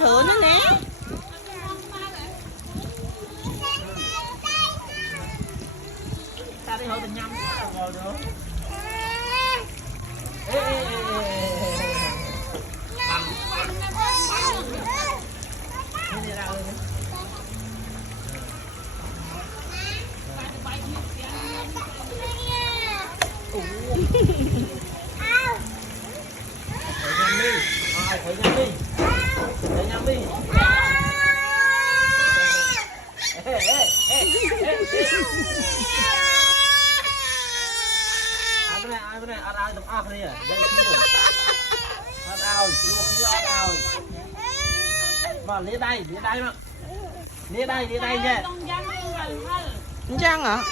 trớn nữa nè. Ta đi hỏi tình nhâm ngồi nữa. Ê, ê, ê, ê, ê. Đi ra đây. Thử nhâm đi. Thử nhâm đi. Ê, ê, ê, ê, ê. Ai bên này, ai tụi óc này à? Đây chưa? Ao, luộc như ao. Mà lấy đây mà. Lấy đây nha. Chăng hả?